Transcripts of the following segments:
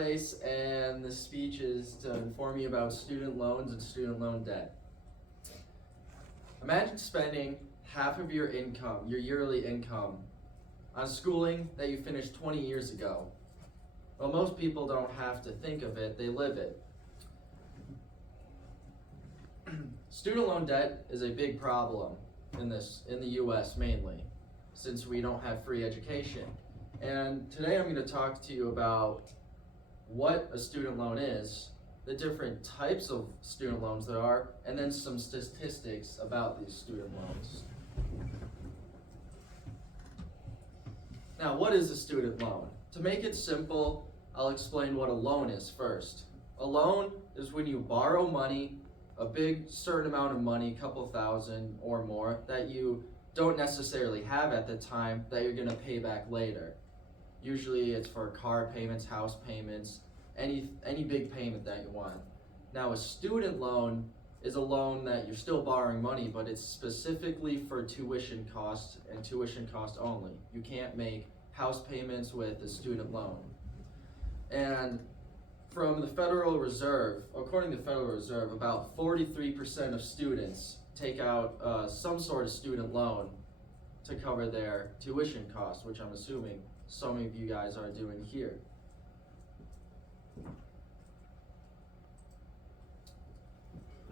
place, and the speech is to inform you about student loans and student loan debt. Imagine spending half of your income, your yearly income, on schooling that you finished 20 years ago. Well, most people don't have to think of it, they live it. Student loan debt is a big problem in the US mainly, since we don't have free education. And today I'm going to talk to you about what a student loan is, the different types of student loans there are, and then some statistics about these student loans. Now, what is a student loan? To make it simple, I'll explain what a loan is first. A loan is when you borrow money, a big certain amount of money, a couple thousand or more, that you don't necessarily have at the time that you're going to pay back later. Usually it's for car payments, house payments, any big payment that you want. Now a student loan is a loan that you're still borrowing money, but it's specifically for tuition costs and tuition cost only. You can't make house payments with a student loan. And from the Federal Reserve, according to the Federal Reserve, about 43% of students take out some sort of student loan to cover their tuition costs, which I'm assuming some of you guys are doing here.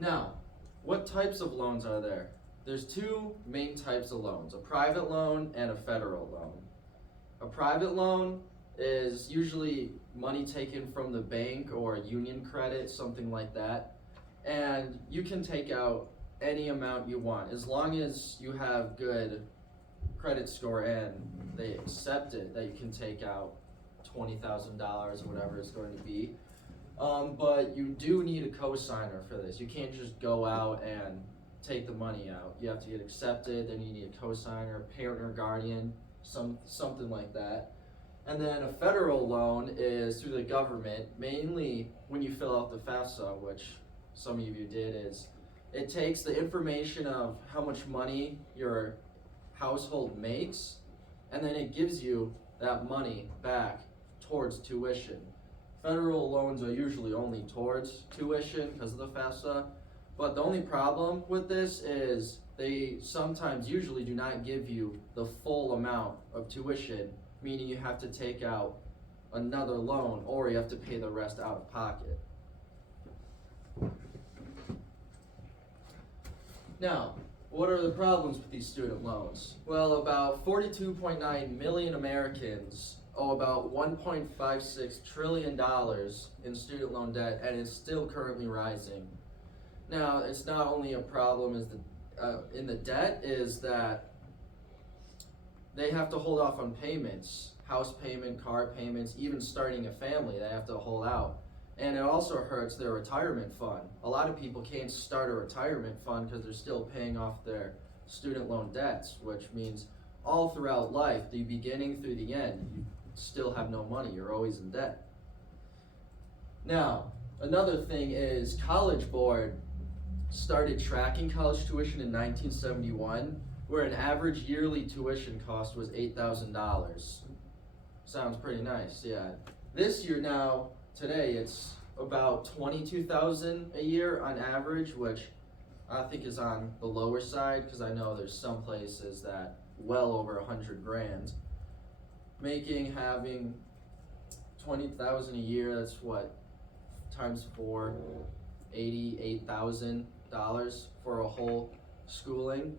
Now, what types of loans are there? There's two main types of loans, a private loan and a federal loan. A private loan is usually money taken from the bank or union credit, something like that. And you can take out any amount you want, as long as you have good credit score and they accept it, that you can take out $20,000 or whatever it's going to be. But you do need a cosigner for this. You can't just go out and take the money out. You have to get accepted, then you need a cosigner, parent or guardian, something like that. And then a federal loan is through the government, mainly when you fill out the FAFSA, which some of you did, is it takes the information of how much money your household makes, and then it gives you that money back towards tuition. Federal loans are usually only towards tuition because of the FAFSA, but the only problem with this is they sometimes usually do not give you the full amount of tuition, meaning you have to take out another loan or you have to pay the rest out of pocket. Now, what are the problems with these student loans? Well, about 42.9 million Americans owe about $1.56 trillion in student loan debt, and it's still currently rising. Now, it's not only a problem in the debt, is that they have to hold off on payments, house payment, car payments, even starting a family, they have to hold out. And it also hurts their retirement fund. A lot of people can't start a retirement fund because they're still paying off their student loan debts, which means all throughout life, the beginning through the end, you still have no money, you're always in debt. Now, another thing is College Board started tracking college tuition in 1971, where an average yearly tuition cost was $8,000. Sounds pretty nice, yeah. This year now, today, it's about $22,000 a year on average, which I think is on the lower side, because I know there's some places that well over 100 grand. Having 20,000 a year, that's what, times 4, $88,000 for a whole schooling.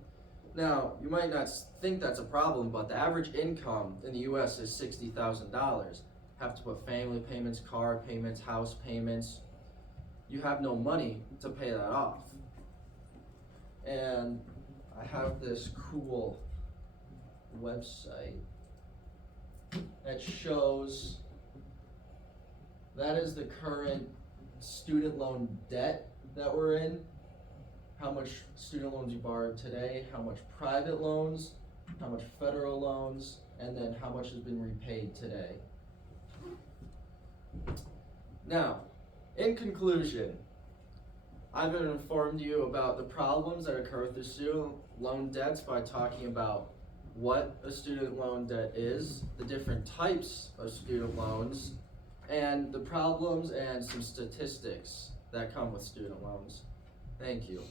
Now, you might not think that's a problem, but the average income in the US is $60,000. Have to put family payments, car payments, house payments. You have no money to pay that off. And I have this cool website that shows that is the current student loan debt that we're in, how much student loans you borrowed today, how much private loans, how much federal loans, and then how much has been repaid today. Now, in conclusion, I've informed you about the problems that occur with the student loan debts by talking about what a student loan debt is, the different types of student loans, and the problems and some statistics that come with student loans. Thank you.